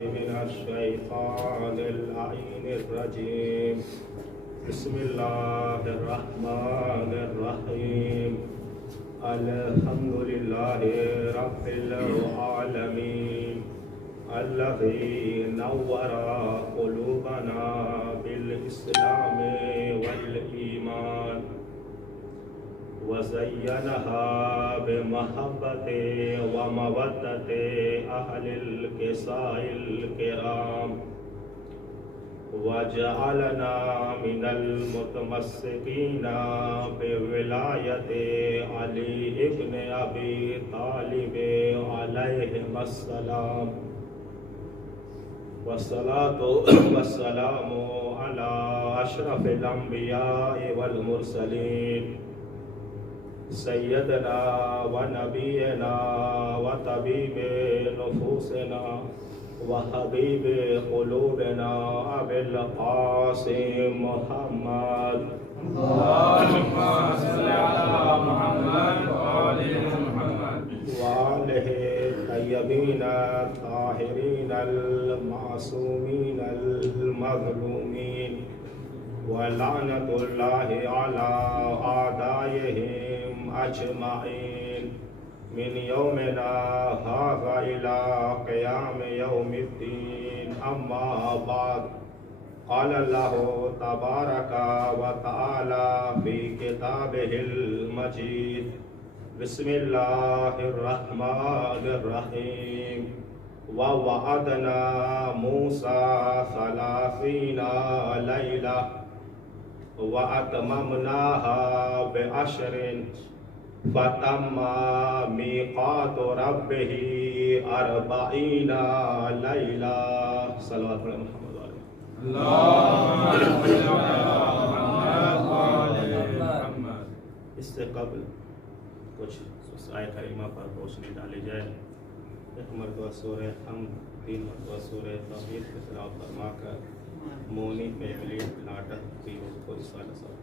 من الشيطان اللعين الرجيم. بسم الله الرحمن الرحيم. الحمد لله رب العالمين الذي نور قلوبنا بالإسلام والإيمان وزينها بمحبة ومودة أهل الكساء الكرام وجعلنا من المتمسكين بولاية علي ابن أبي طالب عليهم السلام والصلاة والسلام على أشرف الأنبياء والمرسلين سيدنا ونبينا وطبيب نفوسنا وحبيب قلوبنا أبي القاسم محمد. اللهم صل على محمد وآل محمد وآله الطيبين الطاهرين المعصومين المظلومين ولعنة الله على أعدائهم أجمعين من يومنا هذا إلى قيام يوم الدين. أما بعد، قال الله تبارك وتعالى في كتابه المجيد: بسم الله الرحمن الرحيم. ووعدنا موسى 30 ليلة وأتممناها ب10 فتم ميقات ربه 40 ليلة. صلوات محمد علیہ. اللهم صل على محمد وآل محمد. اس سے قبل کچھ آیہ کریمہ پر روشنی ڈالی جائے. ایک مرتبہ سورہ حمد، 3 مرتبہ سورہ توحید کی تلاوت فرما کر مونی فیملی ناٹک کی کو رسالہ صاحب.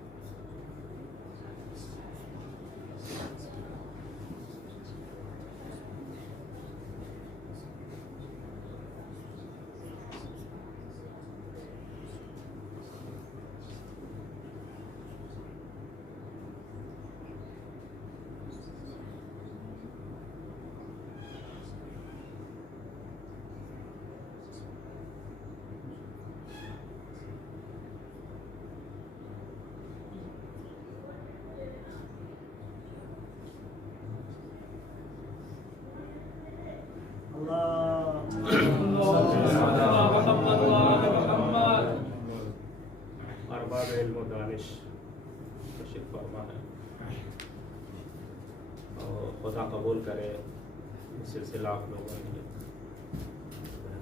ارباب علم و دانش تشریف فرما ہے اور خدا قبول کرے. سلسلہ آپ لوگوں نے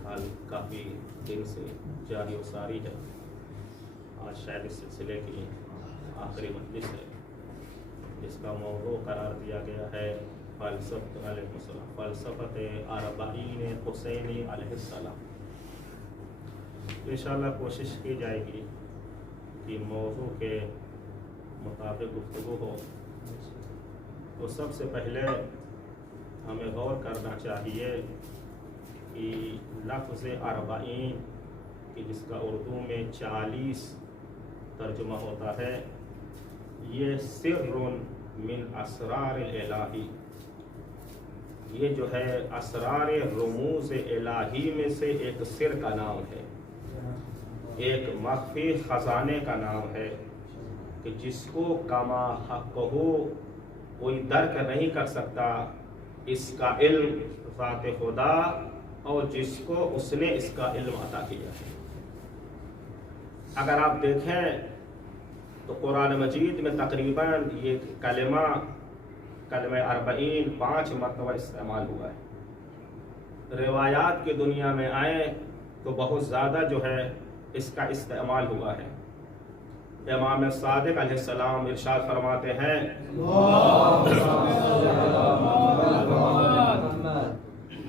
حال کافی دن سے جاری و ساری ہے. آج شاید اس سلسلے کی آخری مجلس ہے جس کا موضوع قرار دیا گیا ہے فلسفت اربعین حسینی علیہ السلام. انشاءاللہ کوشش کی جائے گی کہ موضوع کے مطابق گفتگو ہو. تو سب سے پہلے ہمیں غور کرنا چاہیے کہ لفظ اربعین کہ جس کا اردو میں 40 ترجمہ ہوتا ہے، یہ سر من اسرار الہی، یہ جو ہے اسرار رموز الہی میں سے ایک سر کا نام ہے، ایک مخفی خزانے کا نام ہے کہ جس کو کما حق ہو کوئی درک نہیں کر سکتا. اس کا علم ذات خدا اور جس کو اس نے اس کا علم عطا کیا ہے. اگر آپ دیکھیں تو قرآن مجید میں تقریباً یہ کلمہ اربعین 5 مرتبہ استعمال ہوا ہے. روایات کی دنیا میں آئے تو بہت زیادہ جو ہے اس کا استعمال ہوا ہے. امام صادق علیہ السلام ارشاد فرماتے ہیں: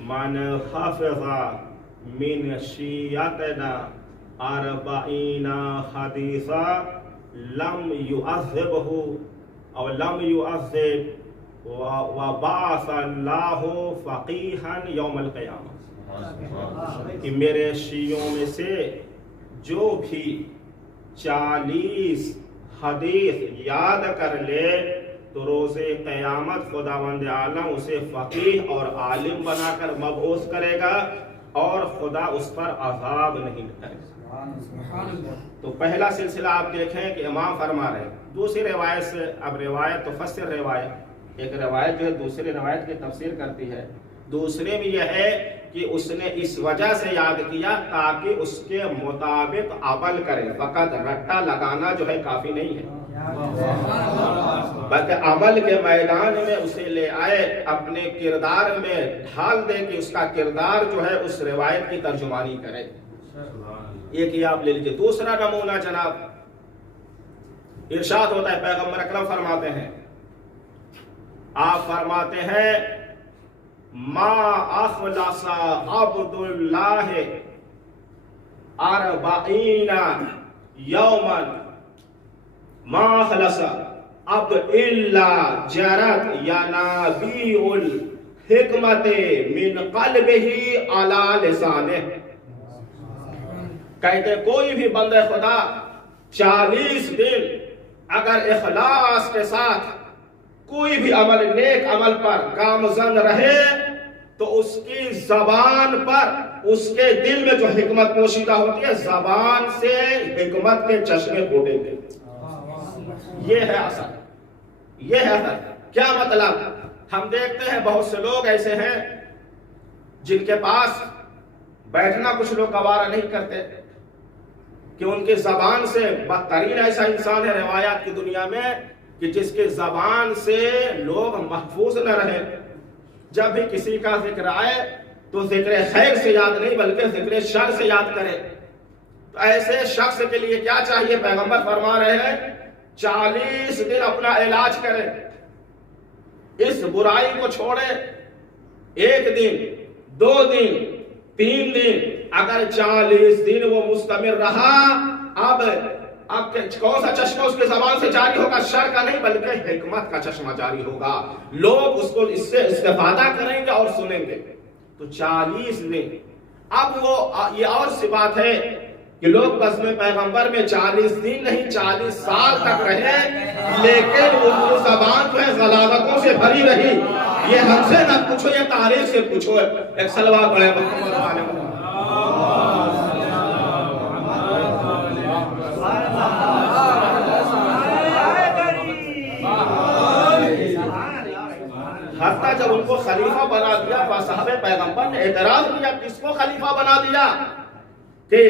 من حفظ من شیعتنا 40 حدیثا لم يعذبه او لم يعذب وبعث اللہ فقیحا یوم القیامہ. کہ میرے شیعوں میں سے جو بھی 40 حدیث یاد کر لے تو روز قیامت خداوند عالم اسے فقیہ اور عالم بنا کر مبعوث کرے گا اور خدا اس پر عذاب نہیں کرے گا۔ تو پہلا سلسلہ آپ دیکھیں کہ امام فرما رہے ہیں۔ دوسری روایت سے اب روایت تو فسر روایت، ایک روایت جو ہے دوسری روایت کی تفسیر کرتی ہے، دوسرے بھی یہ ہے کہ اس نے اس وجہ سے یاد کیا تاکہ اس کے مطابق عمل کرے، فقط رٹا لگانا جو ہے کافی نہیں ہے، بلکہ عمل کے میدان میں اسے لے آئے، اپنے کردار میں ڈھال دے کہ اس کا کردار جو ہے اس روایت کی ترجمانی کرے۔ ایک یہ آپ لے لیجئے۔ دوسرا نمونہ جناب ارشاد ہوتا ہے، پیغمبر اکرم فرماتے ہیں، آپ فرماتے ہیں ما اخلص عبد اللہ 40 یوما ما اخلص عبد الا جرت ینابیع الحکمت من قلبہ علی لسانہ۔ کہتے کوئی بھی بندہ خدا 40 دن اگر اخلاص کے ساتھ کوئی بھی عمل، نیک عمل پر گامزن رہے تو اس کی زبان پر، اس کے دل میں جو حکمت پوشیدہ ہوتی ہے، زبان سے حکمت کے چشمے پھوٹیں گے۔ یہ ہے اثر، یہ ہے اثر۔ کیا مطلب؟ ہم دیکھتے ہیں بہت سے لوگ ایسے ہیں جن کے پاس بیٹھنا کچھ لوگ گوارا نہیں کرتے کہ ان کی زبان سے بدترین ایسا انسان ہے روایات کی دنیا میں کہ جس کے زبان سے لوگ محفوظ نہ رہے۔ جب بھی کسی کا ذکر آئے تو ذکر خیر سے یاد نہیں بلکہ ذکر شر سے یاد کرے۔ تو ایسے شخص کے لیے کیا چاہیے؟ پیغمبر فرما رہے ہیں 40 دن اپنا علاج کرے، اس برائی کو چھوڑے۔ 1 دن، 2 دن، 3 دن، اگر 40 دن وہ مستمر رہا، اب کون سا چشمہ اس کے زبان سے جاری ہوگا؟ شر کا نہیں بلکہ حکمت کا چشمہ جاری ہوگا۔ لوگ اس کو اس سے استفادہ کریں گے اور سنیں گے۔ تو 40 دن، اب وہ یہ اور سی بات ہے کہ لوگ بس میں پیغمبر میں 40 دن نہیں 40 سال تک رہے، لیکن ان کی زبان جو ہے غلاظتوں سے بھری رہی۔ یہ ہم سے نہ پوچھو، یہ تاریخ سے پوچھو۔ ایک صلوات پڑھیں محمد علیہ وسلم۔ حتیٰ جب ان کو خلیفہ بنا دیا تو صحابہ پیغمبر نے اعتراض کیا، کس کو خلیفہ بنا دیا؟ کہ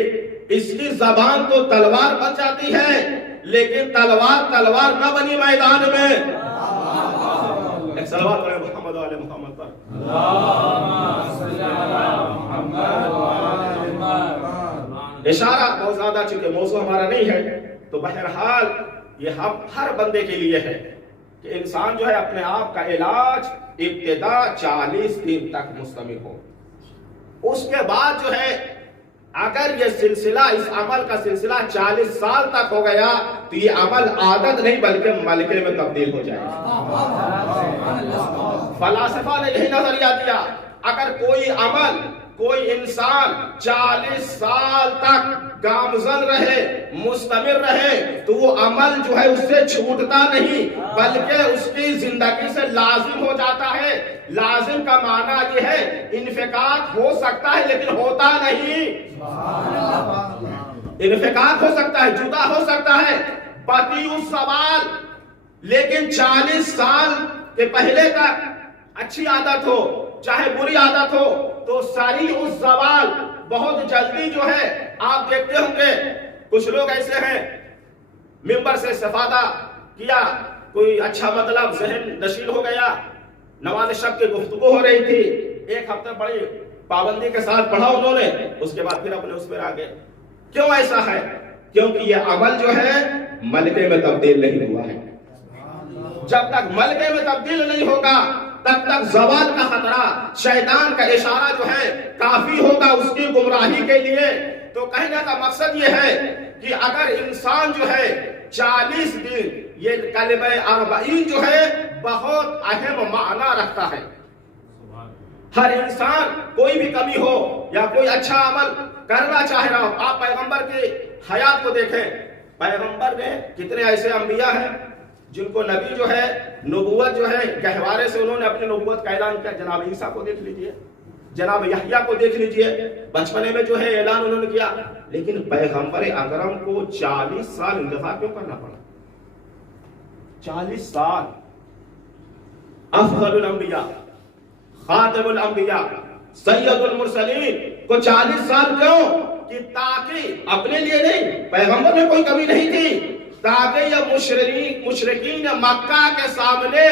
اس کی زبان تو تلوار بن جاتی ہے لیکن تلوار نہ بنی میدان میں۔ ایک صلوات پڑھیں محمد و آل محمد پر۔ اشارہ بہت زیادہ، چونکہ موضوع ہمارا نہیں ہے تو بہرحال یہ ہم ہر بندے کے لیے ہے کہ انسان جو ہے اپنے آپ کا علاج ابتدا 40 دن تک مستمر ہو۔ اس کے بعد جو ہے اگر یہ سلسلہ، اس عمل کا سلسلہ 40 سال تک ہو گیا تو یہ عمل عادت نہیں بلکہ ملکے میں تبدیل ہو جائے گا۔ فلاسفہ نے یہی نظریہ دیا، اگر کوئی عمل، کوئی انسان 40 سال تک گامزن رہے، مستمر رہے تو وہ عمل جو ہے اس سے چھوٹتا نہیں بلکہ اس کی زندگی سے لازم ہو جاتا ہے۔ لازم کا معنی یہ ہے انفکاک ہو سکتا ہے لیکن ہوتا نہیں۔ انفکاک ہو سکتا ہے، جدا ہو سکتا ہے، بطیء الزوال، لیکن 40 سال کے پہلے تک اچھی عادت ہو چاہے بری عادت ہو تو سریع الزوال، بہت جلدی جو ہے آپ دیکھتے ہوں گے کچھ لوگ ایسے ہیں ممبر سے استفادہ کیا، کوئی اچھا مطلب ذہن نشین ہو گیا، نماز شب کی گفتگو ہو رہی تھی، 1 ہفتہ بڑی پابندی کے ساتھ پڑھا انہوں نے، اس کے بعد پھر اپنے اس پر آگے۔ کیوں ایسا ہے؟ کیونکہ یہ عمل جو ہے ملکے میں تبدیل نہیں ہوا ہے۔ جب تک ملکے میں تبدیل نہیں ہوگا تب تک زوال کا خطرہ، شیطان کا اشارہ جو ہے کافی ہوگا اس کی گمراہی کے لیے۔ تو کہنے کا مقصد یہ ہے کہ اگر انسان جو ہے 40 دن، یہ کلمہ 40 جو ہے بہت اہم معنی رکھتا ہے۔ ہر انسان کوئی بھی کمی ہو یا کوئی اچھا عمل کرنا چاہ رہا ہو، آپ پیغمبر کی حیات کو دیکھیں، پیغمبر نے کتنے ایسے انبیاء ہیں جن کو نبی جو ہے نبوت جو ہے گہوارے سے انہوں نے اپنی نبوت کا اعلان کیا. جناب عیسیٰ کو دیکھ لیجئے، جناب یحییٰ کو دیکھ لیجئے، بچپنے میں جو ہے اعلان انہوں نے کیا. لیکن پیغمبر اکرم کو 40 سال انتظار کیوں کرنا پڑا؟ 40 سال. افضل الانبیاء، خاتم الانبیاء، سید المرسلین کو 40 سال کیوں؟ کہ تاکہ اپنے لیے نہیں، پیغمبر میں کوئی کمی نہیں تھی، تاکہ یہ مشرکین مکہ کے سامنے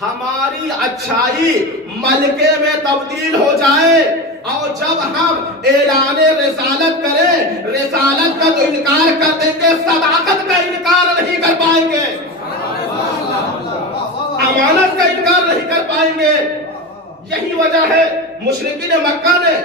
ہماری اچھائی ملکے میں تبدیل ہو جائے، اور جب ہم اعلان رسالت کریں، رسالت کا تو انکار کر دیں گے، صداقت کا انکار نہیں کر پائیں گے، امانت کا انکار نہیں کر پائیں گے. یہی وجہ ہے مشرکین مکہ نے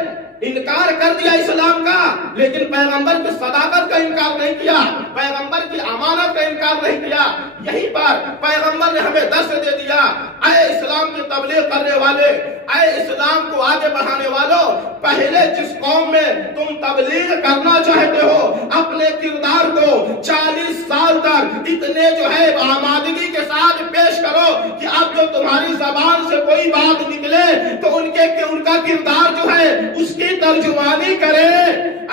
انکار کر دیا اسلام کا، لیکن پیغمبر کی صداقت کا انکار نہیں کیا، پیغمبر کی امانت کا انکار نہیں کیا. یہیں پر پیغمبر نے ہمیں درس دے دیا، اے اسلام کی تبلیغ کرنے والے، اے اسلام کو آگے بڑھانے والوں، پہلے جس قوم میں تم تبلیغ کرنا چاہتے ہو اپنے کردار کو 40 سال تک اتنے جو ہے آمادگی کے ساتھ پیش کرو کہ اب جو تمہاری زبان سے کوئی بات نکلے تو ان کا کردار جو ہے اس کی ترجمانی کرے.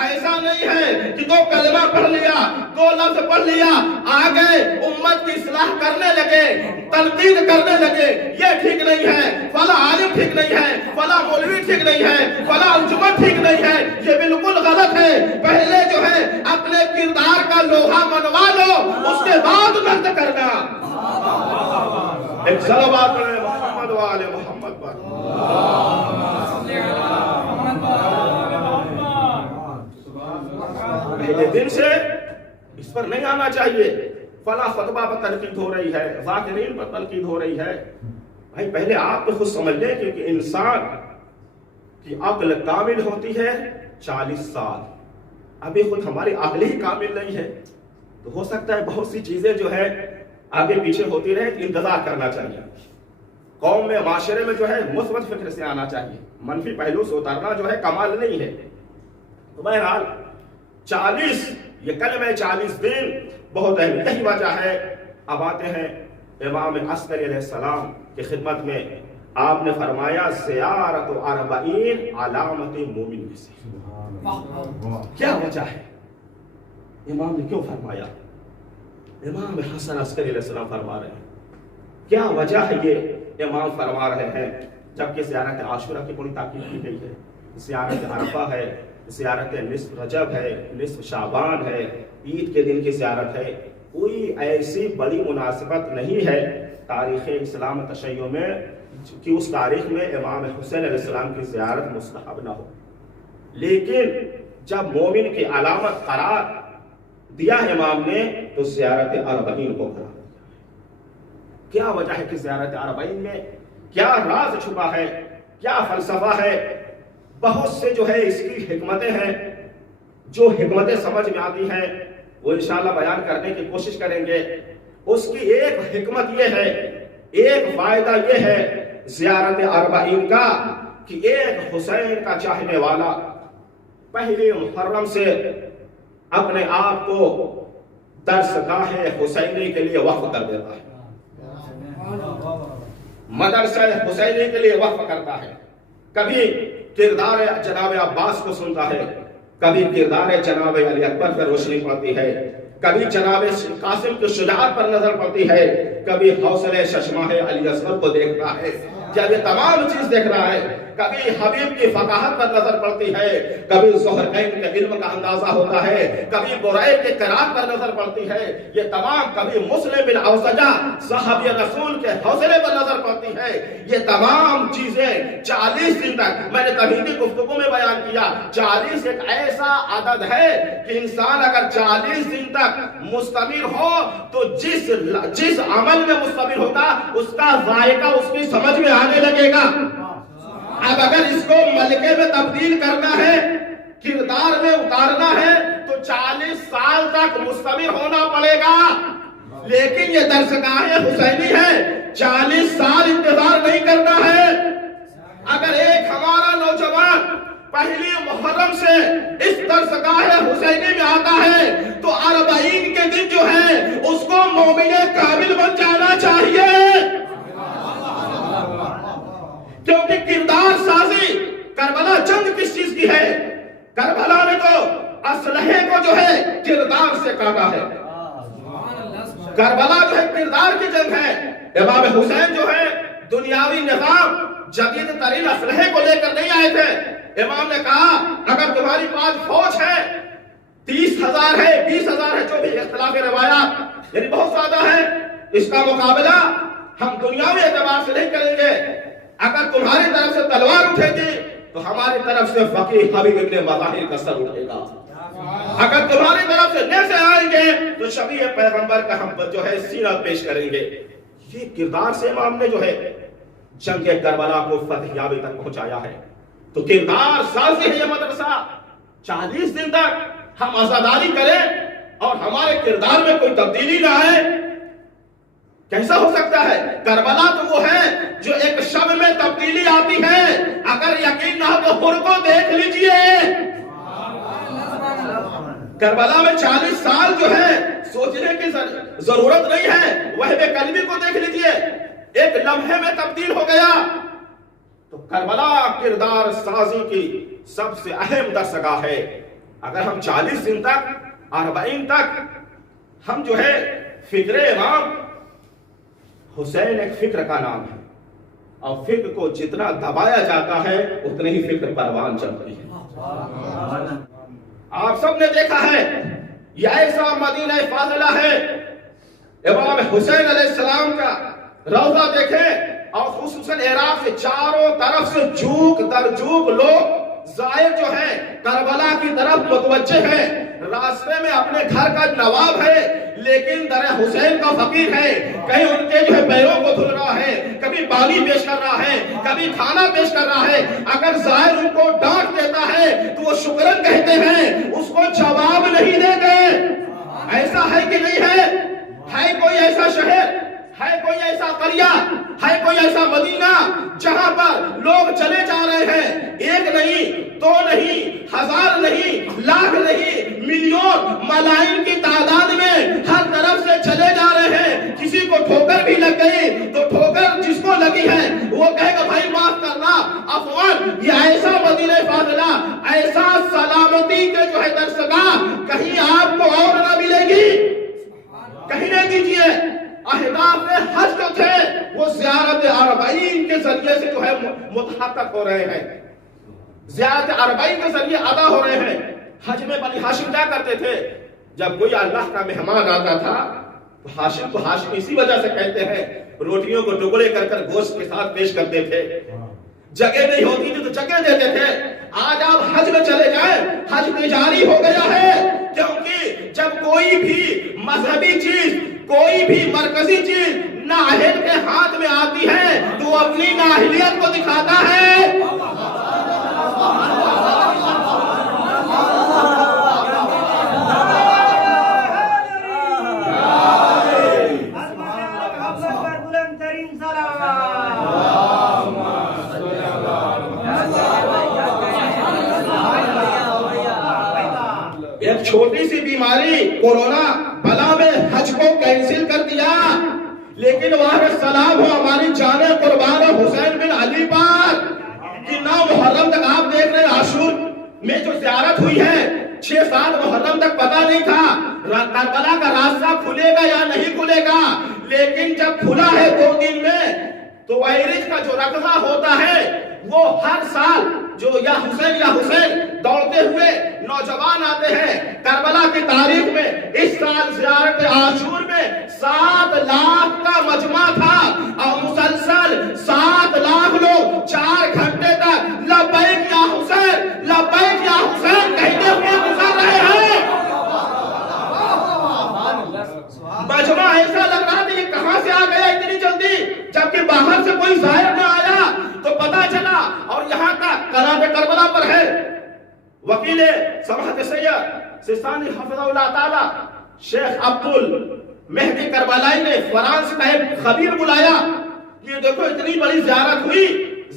ایسا نہیں ہے کہ 2 کلمہ پڑھ لیا، 2 لفظ پڑھ لیا، آگے امت کی اصلاح کرنے لگے، تنقید کرنے لگے. یہ ٹھیک نہیں ہے، فلاں عالم ٹھیک نہیں ہے، فلاں مولوی ٹھیک نہیں ہے، فلاں انجمن ٹھیک نہیں ہے، یہ بالکل غلط ہے. پہلے جو ہے اپنے کردار کا لوہا منوا لو، اس کے بعد نقد کرنا. ایک صلوات پڑھیں محمد و آل محمد پر. پہلے دن سے اس پر نہیں آنا چاہیے فلاں خطبہ پر تنقید ہو رہی ہے، ذاکرین پر تنقید ہو رہی ہے. بھائی پہلے آپ تو خود سمجھ لیں کہ انسان کی عقل کامل ہوتی ہے 40 سال. ابھی خود ہماری عقل ہی کامل نہیں ہے، تو ہو سکتا ہے بہت سی چیزیں جو ہے آگے پیچھے ہوتی رہے، انتظار کرنا چاہیے. قوم میں، معاشرے میں جو ہے مثبت فکر سے آنا چاہیے، منفی پہلو سے اترنا جو ہے کمال نہیں ہے. تو بہرحال 40 یہ کلمہ 40 دن بہت اہم. یہی وجہ ہے اب آتے ہیں امام عسکری علیہ السلام کی خدمت میں. آپ نے فرمایا زیارت 40 علامت مومن میں سے. کیا وجہ ہے امام نے کیوں فرمایا؟ امام حسن عسکری علیہ السلام فرما رہے ہیں، کیا وجہ ہے یہ امام فرما رہے ہیں جبکہ زیارت عاشورہ کی بڑی تاکید کی گئی ہے، زیارت عرفہ ہے، زیارت نصف رجب ہے، نصف شعبان ہے، عید کے دن کی زیارت ہے. کوئی ایسی بڑی مناسبت نہیں ہے تاریخ اسلام تشیع میں کہ اس تاریخ میں امام حسین علیہ السلام کی زیارت مستحب نہ ہو. لیکن جب مومن کی علامت قرار دیا امام نے تو زیارت 40 کو قرار دیا. کیا وجہ ہے کہ زیارت 40 میں کیا راز چھپا ہے، کیا فلسفہ ہے؟ بہت سے جو ہے اس کی حکمتیں ہیں، جو حکمتیں سمجھ میں آتی ہیں وہ انشاءاللہ بیان کرنے کی کوشش کریں گے. اس کی ایک حکمت یہ ہے، ایک فائدہ یہ ہے زیارت 40 کا کہ ایک حسین کا چاہنے والا پہلی محرم سے اپنے آپ کو درسگاہ حسینی کے لیے وقف کر دیتا ہے، مدرسہ حسینی کے لیے وقف کرتا ہے. کبھی کردار جناب عباس کو سنتا ہے، کبھی کردار جناب علی اکبر پر روشنی پڑتی ہے، کبھی جناب قاسم کی شجاعت پر نظر پڑتی ہے، کبھی حوصلے ششماہ علی اصغر کو دیکھتا ہے. جب یہ تمام چیز دیکھ رہا ہے، کبھی حبیب کی فقاہت پر نظر پڑتی ہے، کبھی زہرین کے علم کا اندازہ ہوتا ہے، کبھی برائے کے قرات پر نظر پڑتی ہے، یہ تمام کبھی مسلم بن اوسجہ صحابی رسول کے حوصلے پر نظر پڑتی ہے. یہ تمام چیزیں 40 دن تک میں نے تمہیدی گفتگو میں بیان کیا. 40 ایک ایسا عدد ہے کہ انسان اگر 40 دن تک مستمر ہو تو جس عمل میں مستمر ہوگا اس کا ذائقہ اس کی سمجھ میں آنے لگے گا. اب اگر اس کو ملکے میں تبدیل کرنا ہے، کردار میں اتارنا ہے تو 40 سال تک مستمر ہونا پڑے گا. لیکن یہ درسگاہ حسینی ہے، 40 سال انتظار نہیں کرنا ہے. اگر ایک ہمارا نوجوان پہلی محرم سے اس درسگاہ حسینی میں آتا ہے تو 40 کے دن جو ہے اس کو مومن کامل بن جانا چاہیے، کیونکہ کردار سازی کربلا جنگ کس چیز کی ہے؟ کربلا نے تو اسلحے کو جو ہے کردار سے کاٹا ہے، کربلا جو ہے کردار کی جنگ ہے۔ امام حسین جو ہے دنیاوی نظام جدید ترین اسلحے کو لے کر نہیں آئے تھے۔ امام نے کہا اگر تمہاری پاس فوج ہے 30,000 ہے 20,000 ہے، جو بھی اختلاف روایات یعنی بہت زیادہ ہے، اس کا مقابلہ ہم دنیاوی اعتبار سے نہیں کریں گے۔ اگر تمہاری طرف سے تلوار اٹھے گی تو ہماری طرف سے فقیہ حبیب ابن مظاہر کا سر اٹھے گا، اگر تمہاری طرف سے نیزے آئیں گے تو شبیہ پیغمبر کا ہم جو ہے سینہ پیش کریں گے۔ یہ کردار سے امام نے جو ہے جنگ کربلا کو فتح یابی تک پہنچایا ہے۔ تو کردار سازی ہے یہ مدرسہ۔ 40 دن تک ہم عزاداری کریں اور ہمارے کردار میں کوئی تبدیلی نہ آئے، کیسا ہو سکتا ہے؟ کربلا تو وہ ہے جو ایک شب میں تبدیلی آتی ہے۔ اگر یقین نہ ہو تو خود کو دیکھ لیجئے، کربلا میں 40 سال جو ہے سوچنے کی ضرورت نہیں ہے۔ وہب قلبی کو دیکھ لیجئے، ایک لمحے میں تبدیل ہو گیا۔ تو کربلا کردار سازی کی سب سے اہم درسگاہ ہے۔ اگر ہم 40 دن تک 40 تک ہم جو ہے فکر امام حسین، ایک فکر کا نام ہے، اور فکر کو جتنا دبایا جاتا ہے اتنے ہی فکر پروان چلتی ہے۔ آپ سب نے دیکھا ہے یہ ایسا مدینہ فاضلہ ہے، امام حسین علیہ السلام کا روضہ دیکھیں اور خصوصاً عراق سے چاروں طرف سے جھوک در جھوک لوگ زائر جو ہیں کربلا کی طرف متوجہ ہیں۔ راستے میں اپنے گھر کا نواب ہے لیکن در حسین کا فقیر ہے، کہیں ان کے جو ہے پیروں کو دھل رہا ہے، کبھی پانی پیش کر رہا ہے، کبھی کھانا پیش کر رہا ہے۔ اگر زائر ان کو ڈانٹ دیتا ہے تو وہ شکرن کہتے ہیں، اس کو جواب نہیں دیتے۔ ایسا ہے کہ نہیں ہے؟ ہے کوئی ایسا شہر، ہے کوئی ایسا قریہ، ہے کوئی ایسا مدینہ جہاں پر لوگ چلے جا رہے ہیں، ایک نہیں، دو نہیں، ہزار نہیں، لاکھ نہیں، ملین ملائن کی تعداد میں ہر طرف سے چلے جا رہے ہیں۔ کسی کو ٹھوکر بھی لگ گئی تو ٹھوکر جس کو لگی ہے وہ کہے گا بھائی معاف کرنا، عفوان۔ یہ ایسا مدینہ فاضلہ، ایسا سلامتی کے جو ہے درسگاہ کہیں آپ کو اور نہ ملے گی، کہیں نہیں دیجئے۔ اہداف حج جو تھے وہ زیارت 40 کے ذریعے سے جو ہے متحقق ہو رہے ہیں، زیارت 40 کے ذریعے ادا ہو رہے ہیں۔ حج میں بنی ہاشم کیا کرتے تھے؟ جب کوئی اللہ کا مہمان آتا تھا تو ہاشم کو ہاشم اسی وجہ سے کہتے ہیں، روٹیوں کو ٹکڑے کر کر گوشت کے ساتھ پیش کرتے تھے، جگہ نہیں ہوتی تھی تو جگہ دیتے تھے۔ آج آپ حج میں چلے جائیں، حج تجاری ہو گیا ہے، کیونکہ جب کوئی بھی مذہبی چیز، کوئی بھی مرکزی چیز نااہل کے ہاتھ میں آتی ہے تو وہ اپنی نااہلیت کو دکھاتا ہے۔ ایک چھوٹی سی بیماری کورونا بلا میں حج کو کینسل کر دیا، لیکن وہاں سلام ہو ہماری جان قربان حسین بن علی پر کہ 9 محرم تک آپ دیکھ رہے ہیں عاشور میں جو زیارت ہوئی ہے 6-7 محرم تک پتہ نہیں تھا کربلا کا راستہ کھلے گا یا نہیں کھلے گا، لیکن جب کھلا ہے 2 دن میں تو وائرس کا جو رقصہ ہوتا ہے وہ ہر سال جو یا حسین دوڑتے ہوئے نوجوان آتے ہیں کربلا کی تاریخ میں۔ اس سال زیارت عاشور میں 7 لاکھ کا مجمع تھا اور مسلسل 7 لاکھ لوگ 4 گھنٹے تک لبیک یا حسین، لبیک یا حسین کہتے ہوئے گزر رہے ہیں۔ مجمع ایسا لگ رہا تھا یہ کہاں سے آ گیا اتنی جلدی، جبکہ باہر سے کوئی ظاہر نہ آیا تو پتا چلا۔ اور یہاں کا قلعہ کربلا پر ہے وکیل سماحت سید سستانی حفظہ اللہ تعالی شیخ عبد المہدی کربلائی نے فرانس کا ایک خبیر بلایا، یہ دیکھو اتنی بڑی زیارت ہوئی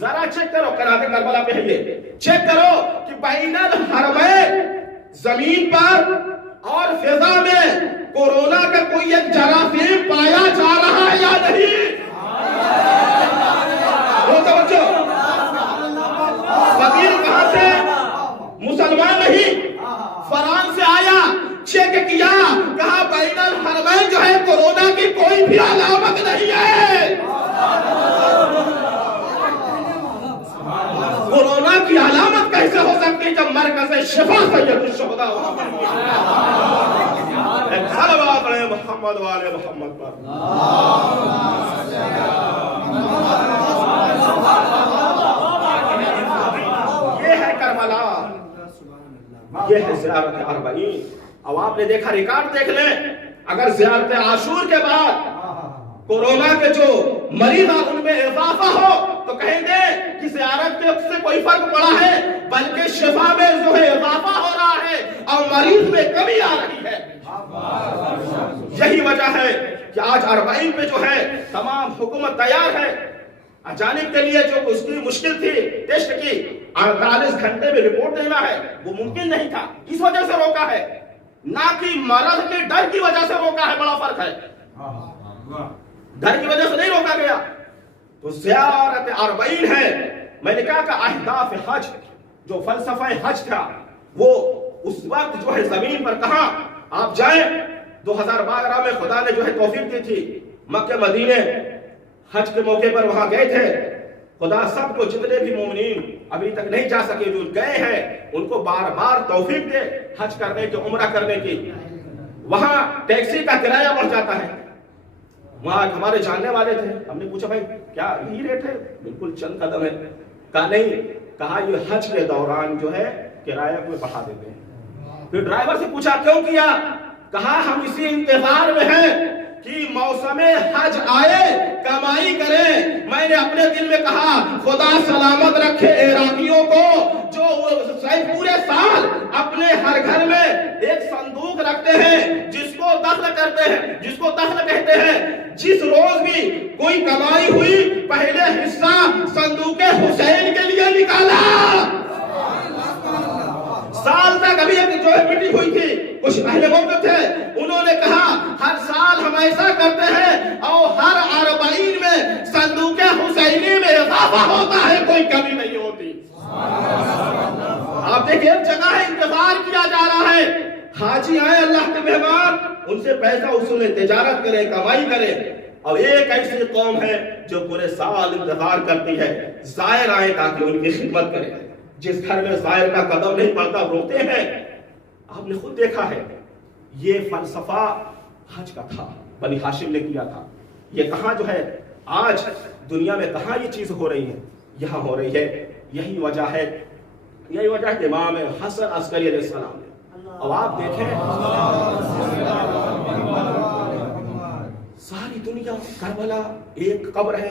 ذرا چیک کرو قناۃ کربلا پہ ہے یہ، چیک کرو کہ بین الحرمین زمین پر اور فضا میں کورونا کا کوئی ایک جراثیم پایا جا رہا ہے یا نہیں؟ وہ توجہ، فقیر کہاں سے؟ مسلمان نہیں، فرانس سے آیا، چیک کیا، کہا بین الحرمین جو ہے کورونا کی کوئی بھی علامت نہیں ہے۔ کورونا کی علامت کیسے ہو سکتی جب مرکز شفا سید الشہداء صلوات علی محمد والے محمد پر۔ یہ ہے کربلا، یہ ہے زیارت اربعین۔ اب آپ نے دیکھا، ریکارڈ دیکھ لیں، اگر زیارت عاشور کے بعد کورونا کے جو مریض ان میں اضافہ ہو تو کہیں گے کہ زیارت کے سے کوئی فرق پڑا ہے، بلکہ شفا میں جو ہے اضافہ ہو رہا ہے اور مریض میں کمی آ رہی ہے۔ یہی وجہ ہے کہ آج اربعین پہ جو ہے تمام حکومت تیار ہے۔ اجانب کے لیے جو اس کی مشکل تھی ٹیسٹ کی 48 گھنٹے میں رپورٹ دینا ہے، وہ ممکن نہیں تھا، اس وجہ سے روکا ہے، نہ کہ مرض کے ڈر کی وجہ سے روکا ہے۔ بڑا فرق ہے، ڈر کی وجہ سے نہیں روکا گیا۔ تو زیارت اربعین ہے۔ میں نے کہا کہ اہداف حج، جو فلسفہ حج تھا، وہ اس وقت جو ہے زمین پر کہاں آپ جائیں۔ 2012 میں خدا نے جو ہے توفیق دی تھی، مکہ مدینے حج کے موقع پر وہاں گئے تھے۔ خدا سب کو، جتنے بھی مومنین ابھی تک نہیں جا سکے جو گئے ہیں، ان کو بار بار توفیق دے حج کرنے کی، عمرہ کرنے کی۔ وہاں ٹیکسی کا کرایہ بڑھ جاتا ہے۔ وہاں ہمارے جاننے والے تھے، ہم نے پوچھا بھائی کیا یہی ریٹ ہے؟ بالکل چند قدم ہے۔ کہا نہیں، کہا یہ حج کے دوران جو ہے کرایہ کو بڑھا دیتے ہیں۔ پھر ڈرائیور سے پوچھا کیوں کیا؟ کہا ہم اسی انتظار میں ہیں کہ موسم حج آئے، کمائی کریں۔ میں نے اپنے دل میں کہا خدا سلامت رکھے عراقیوں کو، جو پورے سال اپنے ہر گھر میں ایک صندوق رکھتے ہیں جس کو دخل کرتے ہیں، جس کو دخل کہتے ہیں۔ جس روز بھی کوئی کمائی ہوئی، پہلے حصہ صندوق حسین کے لیے نکالا۔ سال تک ابھی ایک جو ہے میٹنگ ہوئی تھی، کچھ اہل موقف تھے، انہوں نے کہا ہر سال ہم ایسا کرتے ہیں اور ہر اربعین میں صندوق حسینی میں اضافہ ہوتا ہے، کوئی کمی نہیں ہوتی۔ آپ دیکھیں ایک جگہ ہے، انتظار کیا جا رہا ہے، حاجی آئے اللہ کے مہمان، ان سے پیسہ وصولے، تجارت کرے، کمائی کرے۔ اور ایک ایسی قوم ہے جو پورے سال انتظار کرتی ہے زائر آئے تاکہ ان کی خدمت کرے۔ جس گھر میں زائر کا قدم نہیں پڑتا روتے ہیں۔ آپ نے خود دیکھا ہے، یہ فلسفہ حج کا تھا، بنی ہاشم نے کیا تھا۔ یہ کہاں جو ہے آج دنیا میں کہاں یہ چیز ہو رہی ہے؟ یہاں ہو رہی ہے۔ یہی وجہ ہے کہ امام حسن عسکری علیہ السلام نے، اب آپ دیکھیں ساری دنیا، کربلا ایک قبر ہے۔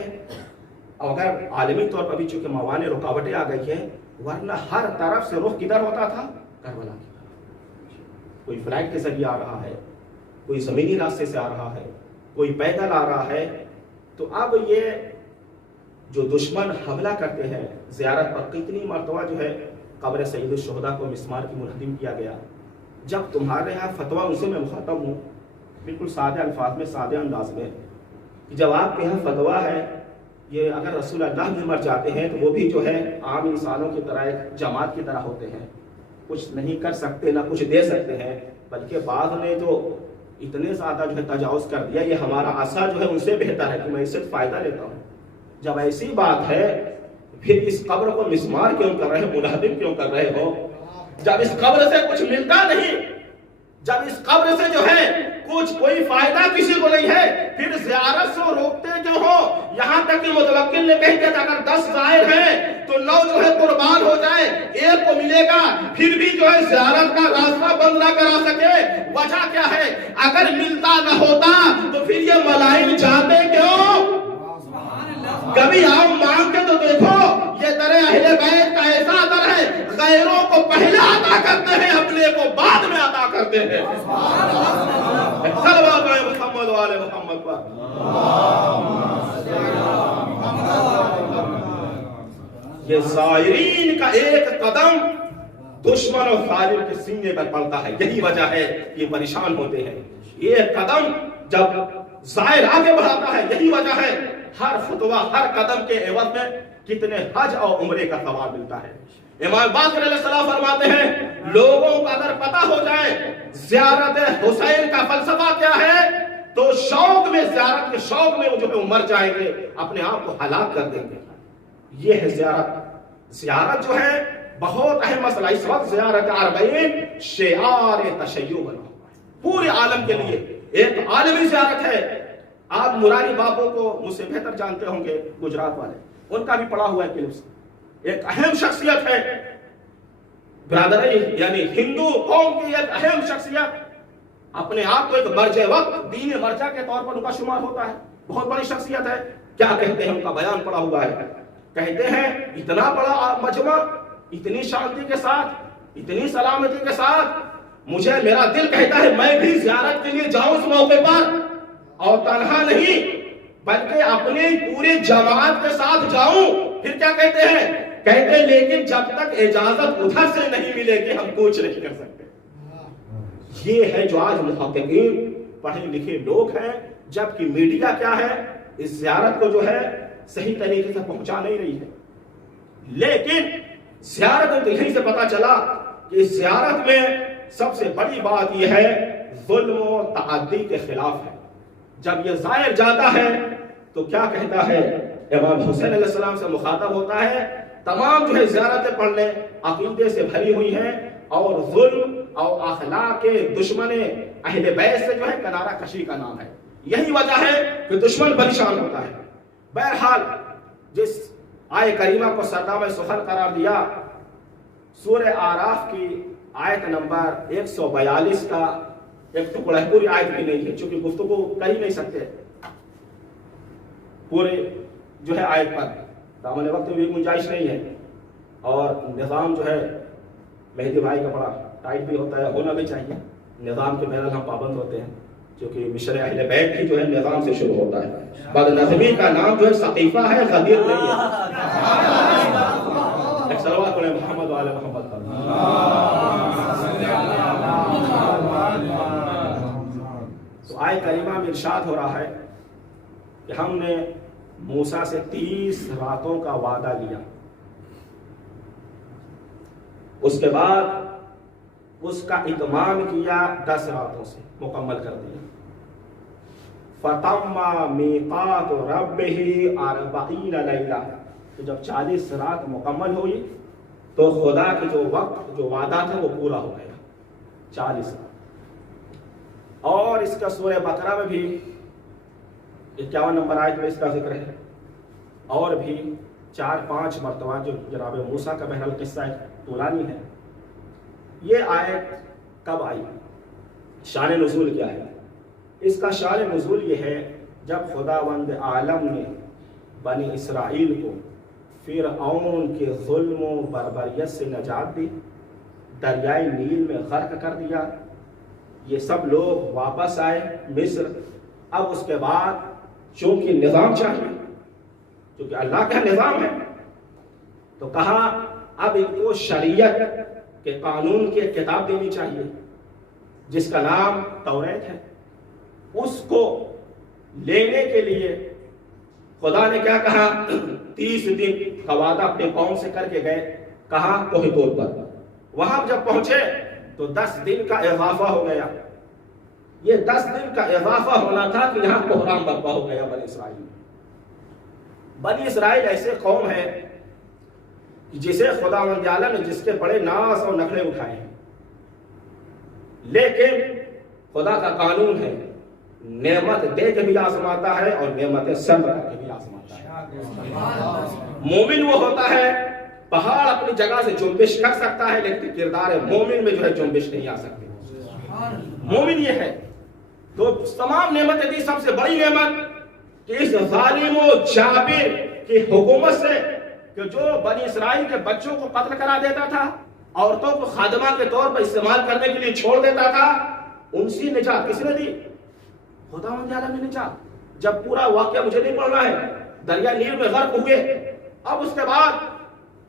اگر عالمی طور پر بھی چونکہ موانع رکاوٹیں آ گئی ہیں، ورنہ ہر طرف سے رخ کدھر ہوتا تھا؟ کربلا کی طرف۔ کوئی فلائٹ کے ذریعے آ رہا ہے، کوئی زمینی راستے سے آ رہا ہے، کوئی پیدل آ رہا ہے۔ تو اب یہ جو دشمن حملہ کرتے ہیں زیارت پر، کتنی مرتبہ جو ہے قبر سید الشہداء کو مسمار کی منہدم کیا گیا۔ جب تمہارے یہاں فتویٰ، ان سے میں مخاطب ہوں بالکل سادہ الفاظ میں، سادہ انداز میں، کہ جب آپ کے یہاں فتویٰ ہے، یہ اگر رسول اللہ بھی مر جاتے ہیں تو وہ بھی جو ہے عام انسانوں کی طرح ایک جماعت کی طرح ہوتے ہیں، کچھ نہیں کر سکتے، نہ کچھ دے سکتے ہیں، بلکہ بعض نے جو اتنے زیادہ جو ہے تجاوز کر دیا، یہ ہمارا عصا جو ہے ان سے بہتر ہے کہ میں اس سے فائدہ لیتا ہوں۔ جب ایسی بات ہے پھر اس قبر کو مسمار کیوں کر رہے، منہدم کیوں کر رہے ہو؟ جب اس قبر سے کچھ ملتا نہیں، جب اس قبر سے جو ہے کچھ کوئی فائدہ کسی کو نہیں ہے، پھر زیارت سے روکتے جو ہو۔ یہاں تک کہ متوکل نے کہہ دیا تھا اگر 10 زائر ہیں تو 9 جو ہے قربان ہو جائے، ایک کو ملے گا، پھر بھی جو ہے زیارت کا راستہ بند نہ کرا سکے۔ وجہ کیا ہے؟ اگر ملتا نہ ہوتا تو پھر یہ ملائن چاہتے کیوں؟ کبھی آپ مانگ کے تو دیکھو، یہ در اہل بیت کا ایسا در ہے، غیروں کو پہلے عطا کرتے ہیں، اپنے کو بعد میں عطا کرتے ہیں۔ صلوات علی محمد وآل محمد پر۔ یہ زائرین کا ایک قدم دشمن اور ظالم کے سینے پر پڑتا ہے، یہی وجہ ہے یہ پریشان ہوتے ہیں۔ یہ قدم جب زائر آگے بڑھاتا ہے، یہی وجہ ہے ہر خطوہ ہر قدم کے عوض میں کتنے حج اور عمرے کا ثواب ملتا ہے۔ امام باقر علیہ السلام فرماتے ہیں لوگوں کو اگر پتہ ہو جائے زیارت حسین کا فلسفہ کیا ہے تو شوق میں، زیارت کے شوق میں وہ جو ہے مر جائیں گے، اپنے آپ کو ہلاک کر دیں گے۔ یہ ہے زیارت۔ زیارت جو ہے بہت اہم مسئلہ، اس وقت زیارت اربعین شعار تشیع بنا ہوا ہے پورے عالم کے لیے، ایک عالمی زیارت ہے۔ آپ مراری بابو کو مجھ سے بہتر جانتے ہوں گے، گجرات والے، ان کا بھی پڑا ہوا ہے کلپس۔ ایک اہم شخصیت ہے برادری، یعنی ہندو قوم کی ایک اہم شخصیت، اپنے آپ کو ایک مرجع وقت دین مرجع کے طور پر ان کا شمار ہوتا ہے، بہت بڑی شخصیت ہے۔ کیا کہتے ہیں، ان کا بیان پڑا ہوا ہے، کہتے ہیں اتنا بڑا مجمع، اتنی شانتی کے ساتھ، اتنی سلامتی کے ساتھ، مجھے میرا دل کہتا ہے میں بھی زیارت کے لیے جاؤں اس موقع پر، اور تنہا نہیں بلکہ اپنے پورے جماعت کے ساتھ جاؤں۔ پھر کیا کہتے ہیں، کہتے ہیں لیکن جب تک اجازت ادھر سے نہیں ملے گی ہم کچھ نہیں کر سکتے۔ یہ ہے جو آج محققین پڑھے لکھے لوگ ہیں، جبکہ میڈیا کیا ہے، اس زیارت کو جو ہے صحیح طریقے سے پہنچا نہیں رہی ہے۔ لیکن زیارت یہیں سے پتا چلا کہ اس زیارت میں سب سے بڑی بات یہ ہے ظلم و تعدی کے خلاف ہے۔ جب یہ زائر جاتا ہے تو کیا کہتا ہے، امام حسین علیہ السلام سے مخاطب ہوتا ہے، تمام جو ہے زیارتیں پڑھنے عقیدے سے بھری ہوئی ہیں اور ظلم اور اخلاق کے دشمن اہل بیت سے جو ہے کنارہ کشی کا نام ہے، یہی وجہ ہے کہ دشمن پریشان ہوتا ہے۔ بہرحال جس آیت کریمہ کو سرداب سخن قرار دیا، سورہ آراف کی آیت نمبر 142 کا ایک ٹکڑا ہے، پوری آیت بھی نہیں ہے چونکہ گفتگو کر ہی نہیں سکتے پورے جو ہے آیت پر، دامن وقت میں بھی گنجائش نہیں ہے، اور نظام جو ہے مہدی بھائی کا بڑا ٹائٹ بھی ہوتا ہے، ہونا بھی چاہیے، نظام کے بہرحال ہم پابند ہوتے ہیں کیونکہ مشر اہل بیت کی جو ہے نظام سے شروع ہوتا ہے۔ بد نظمی کا نام جو ہے سقیفہ ہے، غدیر نہیں ہے۔ ایک صلوات پڑھیں محمد و آل محمد پر۔ تو آیت کریمہ میں ارشاد ہو رہا ہے کہ ہم نے موسیٰ سے 30 راتوں کا وعدہ لیا، اس کے بعد اس کا اتمام کیا 10 راتوں سے مکمل کر دیا۔ فَتَمَّ مِيقَاتُ رَبِّهِ 40 لَيْلَةً، تو جب 40 رات مکمل ہوئی تو خدا کی جو وقت جو وعدہ تھا وہ پورا ہو گیا، 40 رات۔ اور اس کا سورہ بقرہ میں بھی 51 نمبر آیت میں اس کا ذکر ہے، اور بھی 4-5 مرتبہ جو جناب موسیٰ کا بہرحال قصہ طولانی ہے۔ یہ آیت کب آئی، شان نزول کیا ہے؟ اس کا شان نزول یہ ہے جب خداوند عالم نے بنی اسرائیل کو فرعون کے ظلم و بربریت سے نجات دی، دریائے نیل میں غرق کر دیا، یہ سب لوگ واپس آئے مصر۔ اب اس کے بعد چونکہ نظام چاہیے، کیونکہ اللہ کا نظام ہے، تو کہا اب ان کو شریعت کے قانون کی ایک کتاب دینی چاہیے جس کا نام توریت ہے۔ اس کو لینے کے لیے خدا نے کیا کہا، 30 دن کا وعدہ اپنے قوم سے کر کے گئے، کہا کوہ طور پر۔ وہاں جب پہنچے تو 10 دن کا اضافہ ہو گیا۔ یہ 10 دن کا اضافہ ہونا تھا کہ یہاں کوہرام برپا ہو گیا بنی اسرائیل میں۔ بنی اسرائیل ایسے قوم ہے جسے خداوند عالم نے جس کے بڑے ناز اور نخرے اٹھائے ہیں، لیکن خدا کا قانون ہے نعمت دے کے بھی آزماتا ہے اور نعمت صبر کر کے بھی آزماتا ہے۔ مومن وہ ہوتا ہے پہاڑ اپنی جگہ سے جنبش کر سکتا ہے لیکن کردار مومن میں جو ہے جنبش نہیں آ سکتی۔ مومن یہ ہے تو تمام نعمتیں دی، سب سے بڑی نعمت کہ اس ظالم و جابر کی حکومت سے کہ جو بنی اسرائیل کے بچوں کو قتل کرا دیتا تھا، عورتوں کو خادمہ کے طور پر استعمال کرنے کے لیے چھوڑ دیتا تھا، ان سے نجات کس نے دی؟ خداوند عالم نے نجات۔ جب پورا واقعہ مجھے نہیں پڑھنا ہے، دریا نیل میں غرق ہوئے، اب اس کے بعد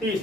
30,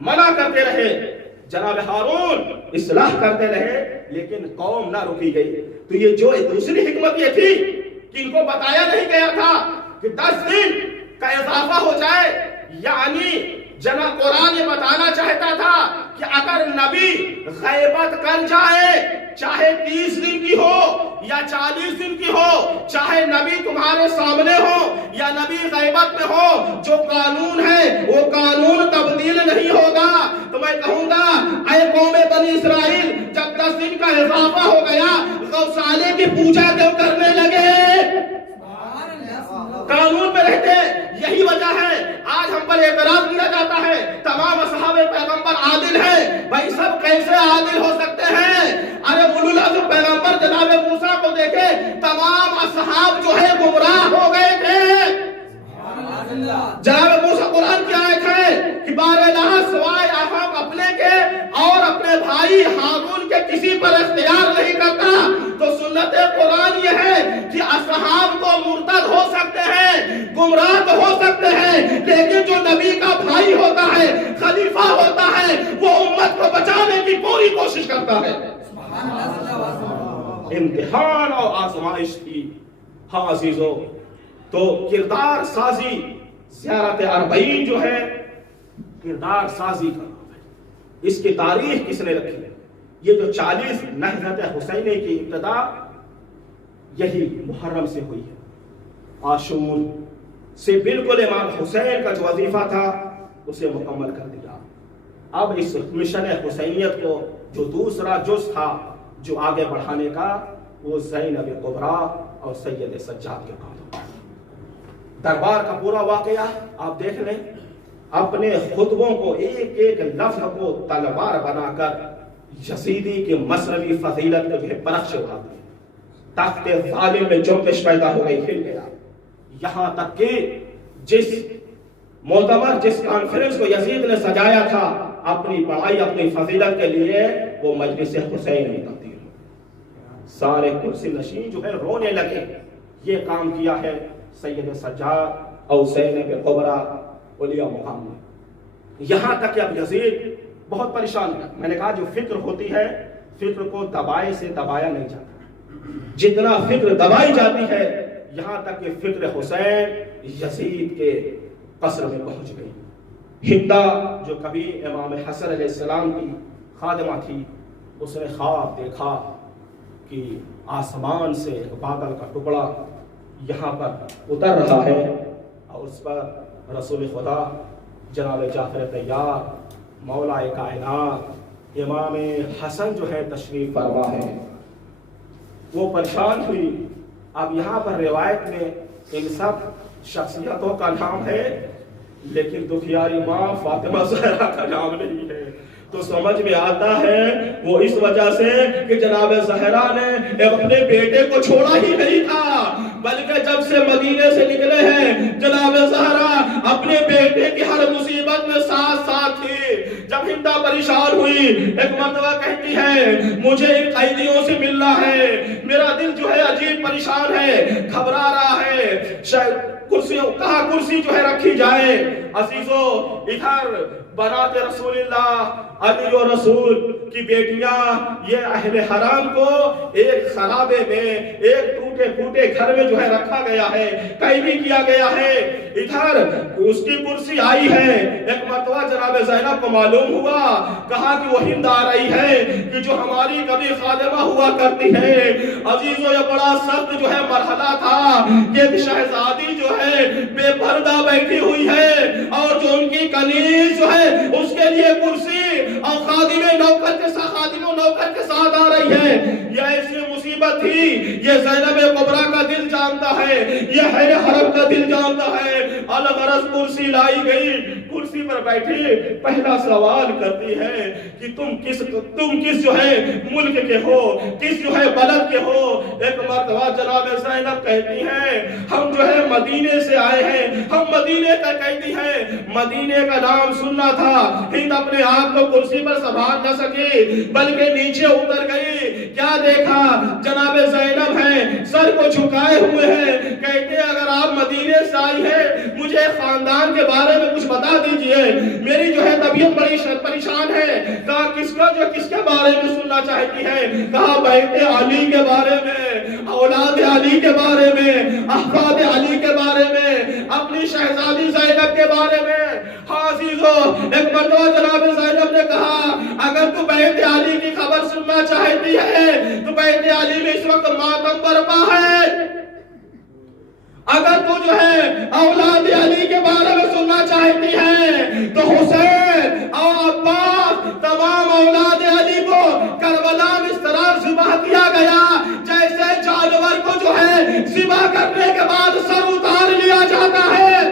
منع کرتے رہے، جناب ہارون اصلاح کرتے رہے، لیکن قوم نہ روکی گئی۔ تو یہ جو دوسری حکمت یہ تھی کہ ان کو بتایا نہیں گیا تھا کہ 10 دن کا اضافہ ہو جائے، یعنی جناب قرآن یہ بتانا چاہتا تھا کہ اگر نبی غیبت کر جائے، چاہے 30 دن کی ہو یا 40 دن کی ہو، چاہے نبی تمہارے سامنے ہو یا نبی غیبت میں ہو، جو قانون ہے وہ قانون تبدیل نہیں ہوگا۔ تو میں کہوں گا اے قوم بنی اسرائیل، جب 10 دن کا اضافہ ہو گیا، غوثالے کی پوجا کیوں کرنے لگے؟ قانون پہ رہتے، یہی وجہ ہے آج ہم پر اعتراض کیا جاتا ہے تمام اصحاب پیغمبر عادل ہیں۔ بھائی سب کیسے عادل ہو سکتے ہیں؟ ارے اولو العزم پیغمبر جناب موسیٰ کو دیکھے، تمام اصحاب جو ہے گمراہ ہو گئے تھے۔ جناب موسیٰ قرآن کی آیت ہے کہ بارہا سوائے ہم اپنے کے اور اپنے بھائی ہارون کے کسی پر اختیار نہیں کرتا۔ تو سنت قرآن یہ ہے کہ اصحاب تو مرتد ہو سکتے ہیں، گمراہ تو ہو سکتے ہیں، لیکن جو نبی کا بھائی ہوتا ہے، خلیفہ ہوتا ہے، وہ امت کو بچانے کی پوری کوشش کرتا ہے۔ امتحان اور آزمائش تھی۔ ہاں عزیزو، تو کردار سازی، زیارت اربعین جو ہے کردار سازی کا نام ہے۔ اس کی تاریخ کس نے رکھی ہے؟ یہ جو 40 نہضت حسینی کی ابتدا یہی محرم سے ہوئی ہے۔ عاشور سے بالکل امام حسین کا جو وظیفہ تھا اسے مکمل کر دیا۔ اب اس مشن حسینیت کو جو دوسرا جز تھا جو آگے بڑھانے کا، وہ زینب کبریٰ اور سید سجاد کے قدم۔ دربار کا پورا واقعہ آپ دیکھ لیں، اپنے خطبوں کو ایک ایک لفظ کو تلوار بنا کر یزیدی کی مذہبی فضیلت کو جو ہے پرخش اڑاتے ہیں۔ تخت ظالم میں جنبش پیدا ہو گئی، ہل گیا، یہاں تک کہ جس معتبر جس کانفرنس کو یزید نے سجایا تھا اپنی پڑھائی اپنی فضیلت کے لیے، وہ مجلس حسین میں تبدیل ہو۔ سارے کرسی نشین جو ہے رونے لگے۔ یہ کام کیا ہے سید سجاد اور زینب کبریٰ اولیاء مقام نے۔ یہاں تک کہ اب یزید بہت پریشان ہے۔ میں نے کہا جو فکر ہوتی ہے، فکر کو دبائے سے دبایا نہیں جاتا۔ جتنا فکر دبائی جاتی ہے، یہاں تک کہ فکر حسین یزید کے قصر میں پہنچ گئی۔ ہندا جو کبھی امام حسن علیہ السلام کی خادمہ تھی، اس نے خواب دیکھا کہ آسمان سے ایک بادل کا ٹکڑا یہاں پر اتر رہا ہے اور اس پر رسول خدا جناب جعفر طیار مولا کائنات امام حسن جو ہے تشریف فرما ہے۔ وہ پریشان ہوئی۔ اب یہاں پر روایت میں ان سب شخصیتوں کا نام ہے، لیکن دکھیاری ماں فاطمہ زہرا کا نام نہیں ہے۔ تو سمجھ میں آتا ہے وہ اس وجہ سے کہ جناب زہرا نے اپنے بیٹے کو چھوڑا ہی نہیں تھا، بلکہ جب سے مدینے سے نکلے ہیں جناب زہرا اپنے بیٹے کی ہر مصیبت میں ساتھ ساتھ تھی۔ جب ہندا پریشان ہوئی، ایک مرتبہ کہتی ہے مجھے ان قیدیوں سے ملنا ہے، میرا دل جو ہے عجیب پریشان ہے، گھبرا رہا ہے، کرسی جو ہے رکھی جائے۔ عزیزو، ادھر بنات رسول اللہ علی و رسول کی بیٹیاں یہ اہل حرام کو ایک خرابے میں ایک ٹوٹے پھوٹے گھر میں جو ہے رکھا گیا ہے، قیدی کیا گیا ہے۔ ادھر اس کی کرسی آئی ہے۔ ایک مرتبہ جناب زینب کو معلوم ہوا، کہا کہ وہ ہند آ رہی ہے کہ جو ہماری کبھی خادمہ ہوا کرتی ہے۔ عزیزو، یہ بڑا سخت جو ہے مرحلہ تھا کہ ایک شہزادی جو ہے بے پردہ بیٹھی ہوئی ہے اور جو ان کی کنیز جو ہے اس کے لیے کرسی اور خادم نوکر کے ساتھ آ رہی ہے۔ یہ ایسی مصیبت تھی، یہ زینب کبریٰ کا دل جانتا ہے، یہ اہل حرم کا دل جانتا ہے۔ الغرض کرسی لائی گئی، کرسی پر بیٹھی پہلا سوال کرتی ہے کہ تم کس جو ہے ملک کے ہو، کس جو ہے بلد کے ہو۔ ایک مرتبہ جناب زینب کہتی ہیں ہم جو ہے مدینے سے آئے ہیں، ہم مدینے کا قیدی ہیں۔ مدینے کا نام سننا تھا۔ ہند اپنے آپ کو کرسی پر سنبھال نہ سکی، بلکہ نیچے اتر گئی کیا دیکھا؟ جناب زینب ہیں، سر کو جھکائے ہوئے ہیں، کہتے ہیں اگر آپ مدینے سے آئی ہیں مجھے خاندان کے بارے میں کچھ بتا دیجئے، میری جو ہے طبیعت بڑی پریشان ہے۔ کہا کس کے بارے میں سننا چاہتی ہے؟ کہا بیت علی کے بارے میں، اولاد علی کے بارے میں، احفاد علی کے بارے میں، اپنی شہزادی زینب کے بارے میں۔ ہاں عزیزو، ایک مرتبہ جناب زینب نے کہا اگر تو بیت علی کی خبر سننا چاہتی ہے تو بیت علی میں اس وقت ماتم برپا ہے، اگر تو جو ہے اولاد علی کے بارے میں سننا چاہتی ہے تو حسین اور عباس تمام اولاد علی کو کربلا میں اس طرح ذبح کیا گیا جیسے جانور کو جو ہے ذبح کرنے کے بعد سر اتار لیا جاتا ہے۔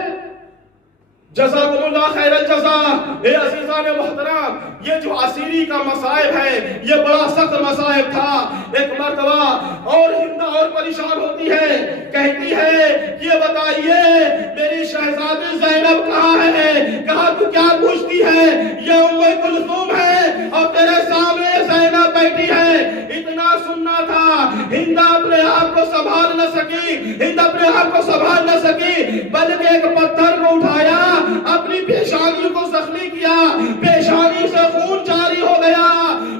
جزاکم اللہ خیر الجزا۔ اے عزیزان محترم، یہ جو اسیری کا مصائب ہے یہ بڑا سخت مصائب تھا۔ ایک مرتبہ اور ہند اور پریشان ہوتی ہے، کہتی ہے یہ بتائیے میری شہزادی زینب کہاں ہے؟ کہا تو کیا پوچھتی ہے؟ یہ ام کلثوم ہے اور تیرے سامنے زینب بیٹھی ہے۔ اتنا سننا تھا، ہند اپنے آپ کو سنبھال نہ سکی، ہند اپنے آپ کو سنبھال نہ سکی، بلکہ ایک پتھر کو اٹھایا، اپنی پیشانی کو زخمی کیا، پیشانی سے خون جاری ہو گیا۔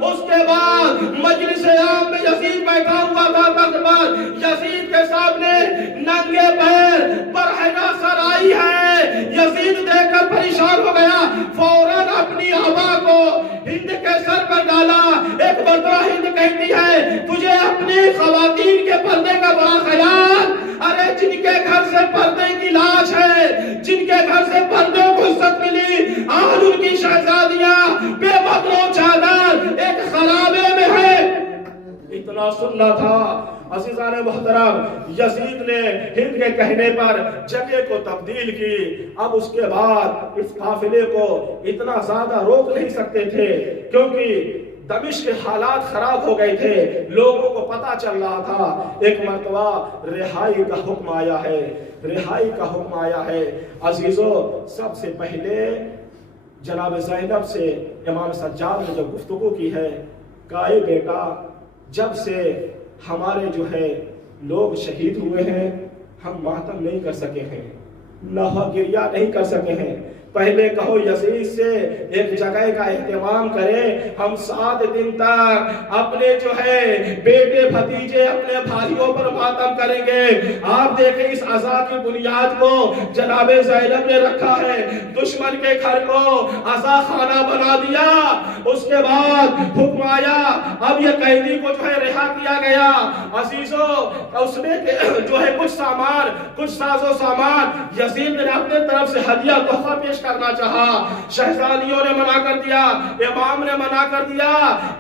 اس کے بعد مجلس عام میں یزید بیٹھا ہوا تھا تخت پر، یزید کے سامنے ننگے پیر برہنہ سر آئی ہے۔ یزید دیکھ کر پریشان ہو گیا، فوراً اپنی آبا کو ہند کے سر پر ڈالا۔ ایک مرتبہ ہند کہتی ہے تجھے اپنی خواتین کے پردے کا بڑا خیال، ارے جن کے گھر سے پردے کی لاش ہے، جن کے گھر سے پردے کو عزت ملی، آج ان کی شہزادیاں بے بدلوں چادر ایک خرابے میں ہے۔ اتنا سننا تھا۔ عزیزان محترم، یزید نے ہند کے کہنے پر جگہ کو تبدیل کی۔ اب اس کے بعد اس قافلے کو اتنا زیادہ روک نہیں سکتے تھے کیونکہ دمشق کے حالات خراب ہو گئے تھے، لوگوں کو پتہ چل رہا تھا۔ ایک مرتبہ رہائی کا حکم آیا ہے، رہائی کا حکم آیا ہے۔ عزیزو، سب سے پہلے جناب زینب سے امام سجاد نے جب گفتگو کی ہے، کہا اے بیٹا، جب سے ہمارے جو ہے لوگ شہید ہوئے ہیں ہم ماتم نہیں کر سکے ہیں، نوحہ گریہ نہیں کر سکے ہیں، پہلے کہو یزید سے ایک جگہ کا اہتمام کرے، ہم 7 دن تک اپنے جو ہے بیٹے بھتیجے اپنے بھائیوں پر ماتم کریں گے۔ آپ دیکھیں اس عزا کی بنیاد کو جناب زینب نے رکھا ہے، دشمن کے گھر کو عزا خانہ بنا دیا۔ اس کے بعد حکم آیا، اب یہ قیدی کو جو ہے رہا کیا گیا۔ عزیزو، اس میں جو ہے کچھ سامان، کچھ ساز و سامان یزید نے اپنے طرف سے ہدیہ تحفہ پیش کرنا چاہا، شہزادیوں نے منع کر دیا، امام نے منع کر دیا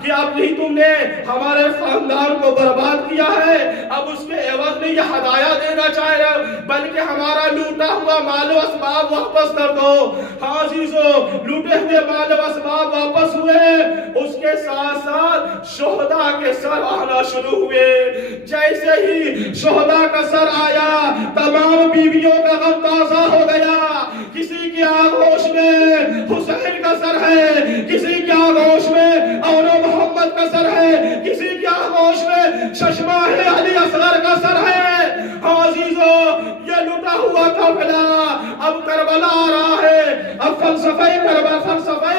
کہ اب نہیں تم نے ہمارے خاندان کو برباد کیا ہے، اب اس کے عوض میں یہ ہدایہ دینا چاہ رہے بلکہ ہمارا لوٹا ہوا مال و اسباب واپس کر دو۔ ہاں عزیزو، لوٹے ہوئے مال و اسباب واپس ہوئے، اس کے ساتھ ساتھ شہداء کے سر آنا شروع ہوئے۔ جیسے ہی شہداء کا سر آیا تمام بیویوں کا غم تازہ ہو گیا۔ کسی کی آغوش میں حسین کا سر ہے، کسی کی آغوش میں اولو محمد کا سر ہے، کسی کی آغوش میں ششماہ علی اصغر کا سر ہے۔ ہاں عزیزو، یہ لٹا ہوا قافلہ اب کربلا آ رہا ہے۔ اب فلسفہ کربلا، فلسفہ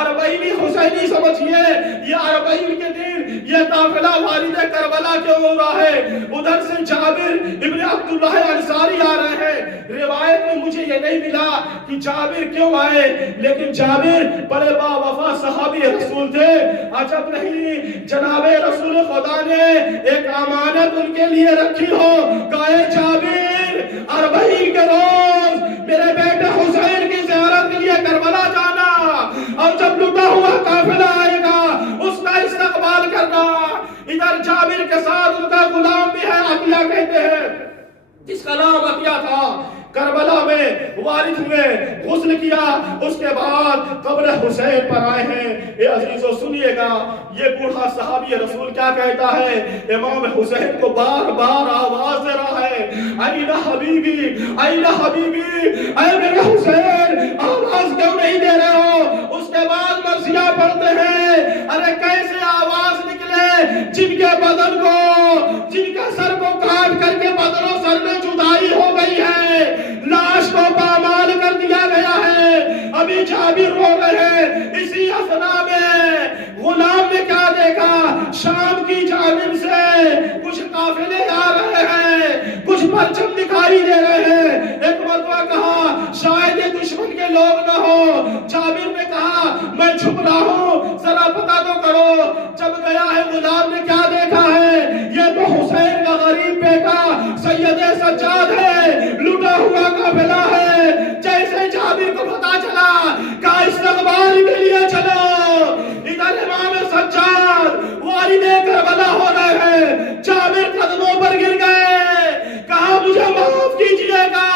اربعین حسینی سمجھئے، یہ اربعین کے دن یہ قافلہ والد کربلا کیوں ہو رہا ہے۔ ادھر سے جابر ابن عبداللہ انصاری آ رہے ہیں۔ روایت میں مجھے یہ نہیں ملا کہ جابر کیوں آئے، لیکن جابر بڑے با وفا صحابی رسول تھے۔ عجب نہیں، جناب رسول خدا نے ایک امانت ان کے لیے رکھی ہو، کہے جابر اربعین کے روز میرے بیٹے حسین کی زیارت کے لیے کربلا جانا، اور جب لٹا ہوا قافلہ آئے گا اس کا استقبال کرنا۔ ادھر جابر کے ساتھ ان کا غلام بھی ہے، عطیہ کہتے ہیں، جس کا نام عطیہ تھا۔ کربلا میں وارد ہوئے، غسل کیا، اس کے بعد قبر حسین پر آئے ہیں۔ اے عزیزو سنیے گا، یہ بوڑھا صحابی رسول کیا کہتا ہے؟ امام حسین کو بار بار آواز دے رہا ہے، این حبیبی، این حبیبی، اے میرے حسین، آواز کیوں نہیں دے رہے ہو؟ اس کے بعد مرثیہ پڑھتے ہیں، ارے کیسے آواز نکلے ہیں جن کے بدن کو جن کے سر کو کاٹ کر کے بدن و سر میں جدائی ہو گئی ہے لاش کو پامال کر دیا گیا ہے ابھی جابر رو رہے ہیں اسی اثنا میں غلام نے کیا دیکھا شام کی جانب سے کچھ قافلے آ رہے ہیں کچھ پرچم دکھائی دے رہے ہیں ایک مرتبہ کہا شاید یہ دشمن کے لوگ نہ ہو جابر نے کہا میں چھپ رہا ہوں ذرا پتہ تو کرو جب گیا ہے غلام نے کیا دیکھا ہے یہ تو حسین کا غریب بیٹا سید سجاد ہے لٹا ہوا قافلہ ہے جیسے جابر کو پتا چلا کہ استقبال کے لیے چلو ادھر امام سجاد والد کربلا ہو رہے ہیں جابر قدموں پر گر گئے کہا مجھے معاف کیجئے گا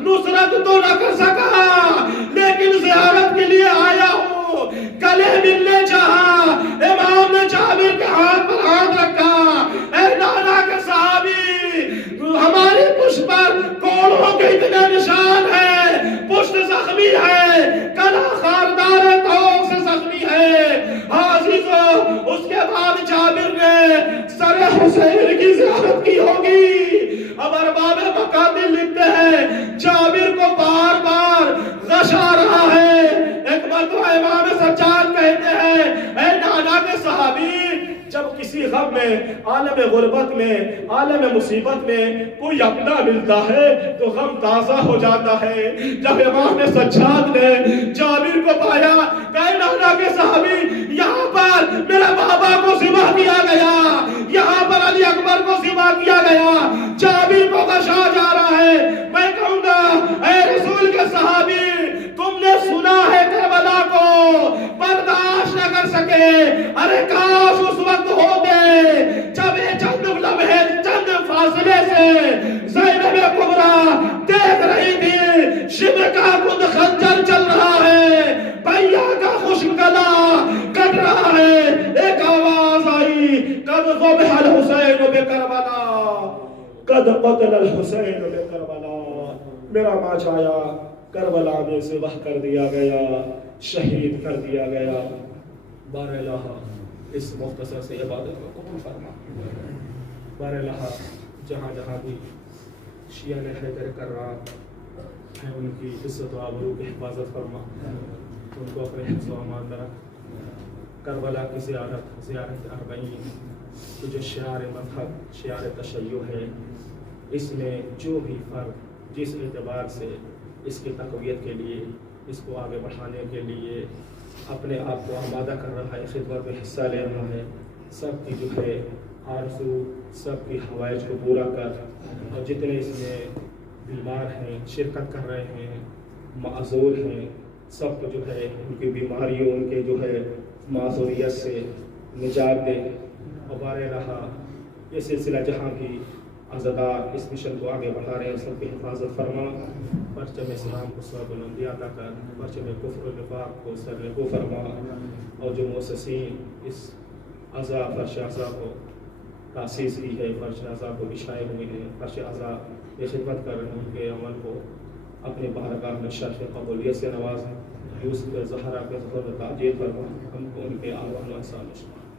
نصرت تو نہ کر سکا لیکن زیارت کے لیے آیا ہوں گلے ملنے چاہا امام نے جابر کے ہاتھ پر ہاتھ رکھا اے نانا کے صحابی ہماری پشت پر کوڑوں کے اتنے نشان ہیں پشت زخمی ہے کلا خاردار توق سے زخمی ہے حاضر اس کے بعد جابر نے سر حسین کی زیارت کی ہوگی اب ارباب مقاتل لکھتے ہیں جابر کو بار بار غش آ رہا ہے ایک مرتبہ امام سجاد کہتے ہیں اے نانا کے صحابی جب کسی غم میں عالم غربت میں عالم مصیبت میں کوئی اپنا ملتا ہے تو غم تازہ ہو جاتا ہے جب امام سجاد نے جابر کو پایا کہ نانا کے صحابی یہاں پر میرے بابا کو ذبح کیا گیا یہاں پر علی اکبر کو ذبح کیا گیا جابر کو غشا جا رہا ہے میں کہوں گا اے رسول کے صحابی تم نے سنا ہے کربلا کو برداشت نہ کر سکے ارے کاش اس وقت ہوتے جب یہ چند لمحے چند فاصلے سے زینب کبریٰ دیکھ رہی تھی شبر کا خود خنجر چل رہا ہے بھیا کا خشک گلا کٹ رہا ہے ایک آواز آئی قد ذبح الحسین بکربلا قد قتل الحسین بکربلا میرا ماچایا کربلا میں ذبح کر دیا گیا شہید کر دیا گیا بار الہ اس مختصر سے عبادت کو قبول فرما بار الہ جہاں جہاں بھی شیعہ نے حیدر کرار ہے ان کی عزت و آبرو کی حفاظت فرما ان کو اپنے حفظ و امان میں رکھ کربلا کی زیارت اربعین تو جو شعار مذہب شعار تشیع ہے اس میں جو بھی فرد جس اعتبار سے اس کی تقویت کے لیے اس کو آگے بڑھانے کے لیے اپنے آپ کو آمادہ کر رہا ہے خدمت میں حصہ لے رہا ہے سب کی جو ہے آرزو سب کی حوائج کو پورا کر اور جتنے اس میں بیمار ہیں شرکت کر رہے ہیں معذور ہیں سب کو جو ہے ان کی بیماریوں ان کے جو ہے معذوریت سے نجات دے اور بار رہا یہ سلسلہ جہاں بھی عزادار اس مشن کو آگے بڑھا رہے ہیں سب کی حفاظت فرما پرچم اسلام کو سر بلندی عطا کر پرچم کفر و نفاق کو سر نگو فرما اور جو مؤسسین اس عزا فرش عزا کو تاسیس کی ہے فرش عزا کو بچھائے ہوئے ہیں فرش عزا یہ خدمت کر رہے ہیں ان کے عمل کو اپنے بارگاہ میں شرف قبولیت سے نواز یوسف زہرا کے ظہور تعجیل فرما ہم کو ان کے آوان و احسان